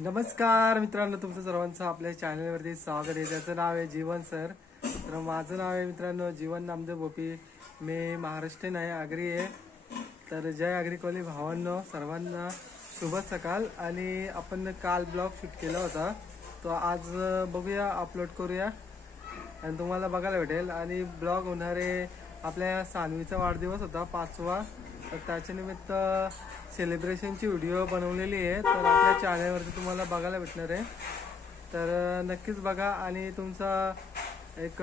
नमस्कार मित्रांनो, तुमचं सर्वांचं आपल्या चॅनलवरती स्वागत आहे. त्याचं नाव आहे जीवन सर. तर माझं नाव आहे मित्रांनो जीवन नामदेव भोपी. मी महाराष्ट्रीयन आहे, आगरी आहे. तर जय आगरी कोली भावांनो, सर्वांना शुभ सकाळ. आणि आपण काल ब्लॉग शूट केला होता, तो आज बघूया, अपलोड करूया आणि तुम्हाला बघायला भेटेल. आणि ब्लॉग होणारे आपल्या सानवीचा वाढदिवस होता 5वा, तर त्याच्या निमित्त सेलिब्रेशनची व्हिडिओ बनवलेली आहे. तर आपल्या चॅनलवरती तुम्हाला बघायला भेटणार आहे, तर नक्कीच बघा. आणि तुमचा एक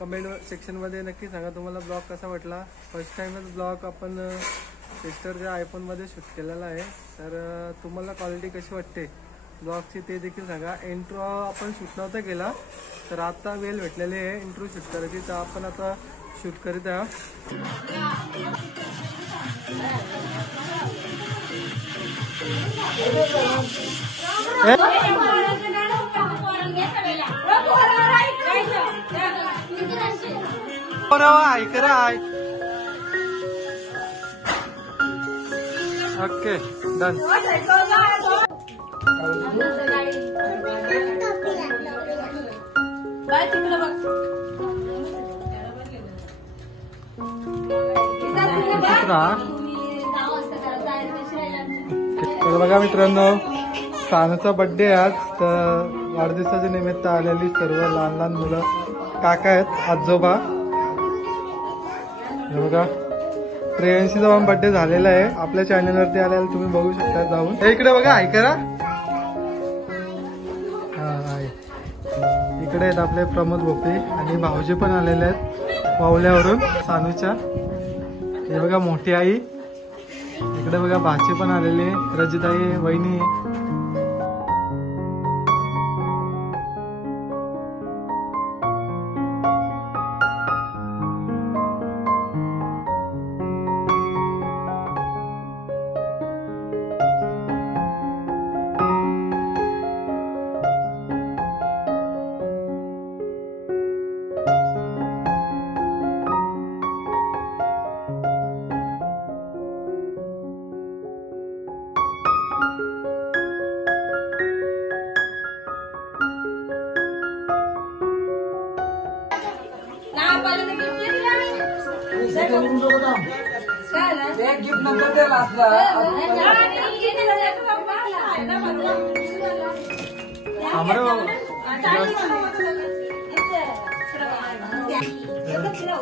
कमेंट सेक्शनमध्ये नक्की सांगा तुम्हाला ब्लॉग कसा वाटला. फर्स्ट टाईमच ब्लॉग आपण सिस्टरच्या आयफोनमध्ये शूट केलेला आहे, तर तुम्हाला क्वालिटी कशी वाटते ब्लॉगची ते देखील सांगा. इंट्रो आपण शूट नव्हता केला, तर आता वेळ भेटलेली आहे इंट्रो शूट करायची, तर आपण आता शूट करीत आहोत. Okay done. तर बघा मित्रांनो, सानूचा बर्थडे आज, तर वाढदिवसाच्या निमित्त आलेली सर्व लहान लहान मुलं, काका आहेत, आजोबा. हे बघा, प्रेयंशीचा पण बर्थडे झालेला आहे. आपल्या चॅनलवरती आलेला तुम्ही बघू शकता जाऊन. इकडे बघा, ऐका. हा, इकडे आहेत आपले प्रमोद भोपे आणि भाऊजी पण आलेले आहेत वावल्यावरून सानूच्या. हे बघा मोठी आई, इकडे बघा भाची पण आलेली, रजिताई वहिनी.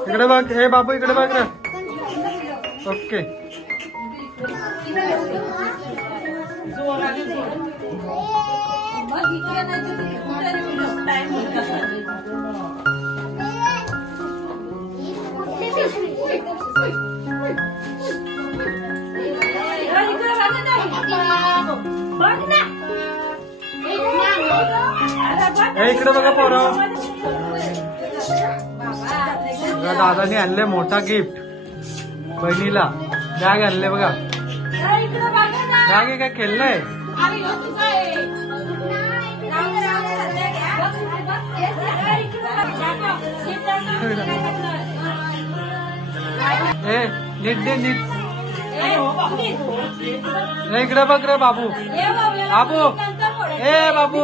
इकडे बघ, हे बाबू इकडे बघ रे. ओके, इकडे बघा पोरं, दादाने आणले मोठा गिफ्ट बहिणीला. बॅग आणले बघा, बॅग काय खेळलंय. ए नीट दे, नीट. इकडे बघ रे बाबू, बाबू, ए बाबू.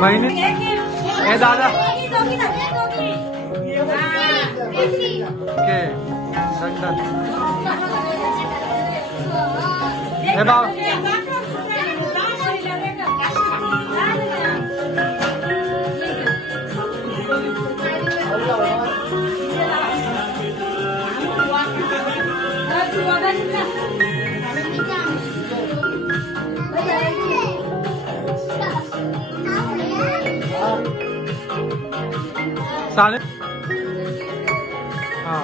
बहिणी, हे दादा. Okay done. हे बाबा, चालेल. हा,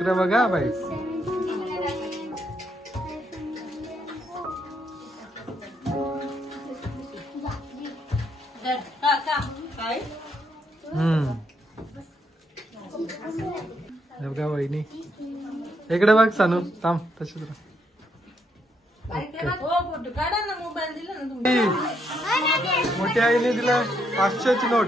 इकडे बघा बाई. बघा वहिनी. इकडे बघ सानू, थांब तशीच राहा. मोठ्या आईने दिला 500ची नोट.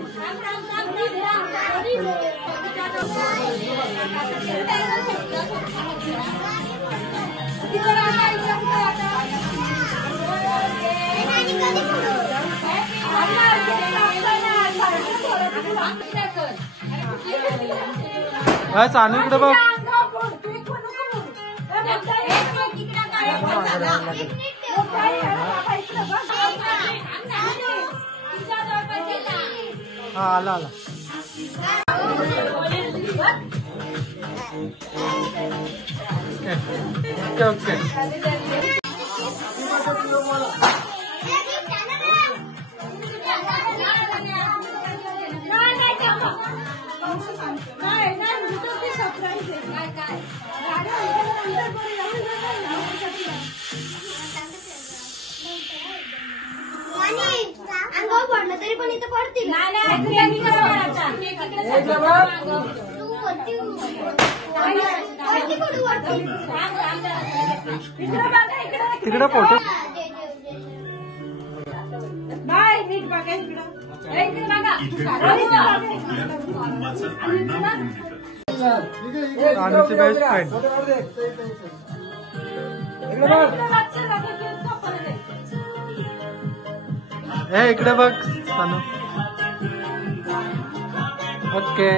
सानू इकडे बघ. हा आला आला. Okay okay. अंगावर पडलं तरी पण इथं पडतील. तिकडे फोटो. सानूची best friend. हे इकडे बघ सानू. ओके.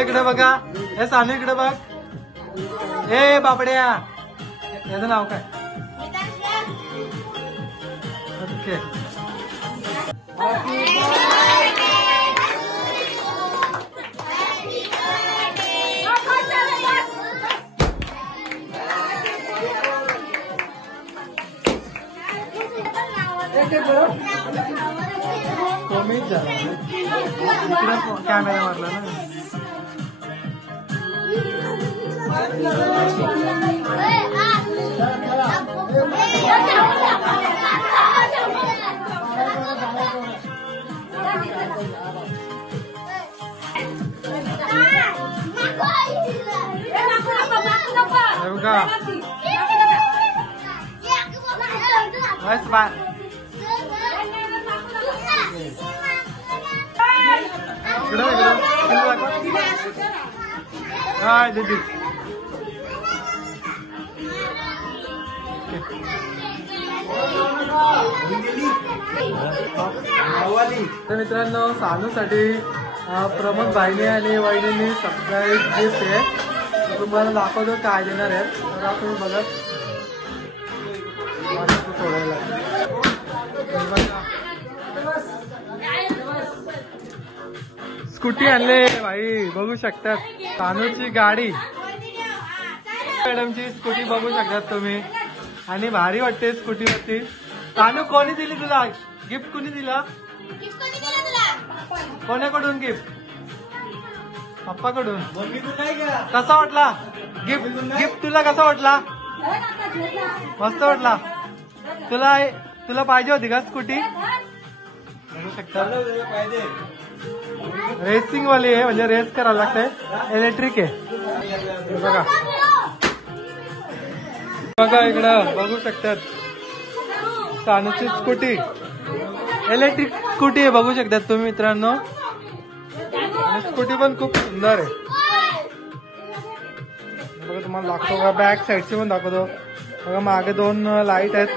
इकडे बघा. हे सानू इकडे बघ. ए बाबड्या, याचं नाव काय? ओके. कॅमेरा मारला ना. बस बाय. हाय दीदी. तर मित्रांनो, सानूसाठी प्रमोद भाईने आणि वहिनींनी सरप्राईज गिफ्ट आहे. तुम्हाला दाखवतो काय देणार आहेत. तर आपण बघत सोडायला स्कूटी आणले भाई, बघू शकतात. सानूची गाडी, मॅडमची स्कूटी बघू शकतात तुम्ही. आणि भारी वाटते स्कूटीवरती. सानू, कोणी दिली तुला गिफ्ट? कोणी दिला? कोणाकडून गिफ्ट? पप्पाकडून. कसा वाटला गिफ्ट? गिफ्ट तुला कसा वाटला? मस्त वाटला. तुला पाहिजे होती का स्कूटी? बघू शकता. रेसिंग वाली आहे, म्हणजे रेस करायला लागते. इलेक्ट्रिक आहे बघा. बघा इकडं बघू शकतात. सानूची स्कूटी, इलेक्ट्रिक स्कूटी आहे, बघू शकतात तुम्ही मित्रांनो. आणि स्कूटी पण खूप सुंदर आहे बघा. तुम्हाला दाखवतो बघा, बॅक साईडची पण दाखवतो बघा. मागे 2 लाईट आहेत.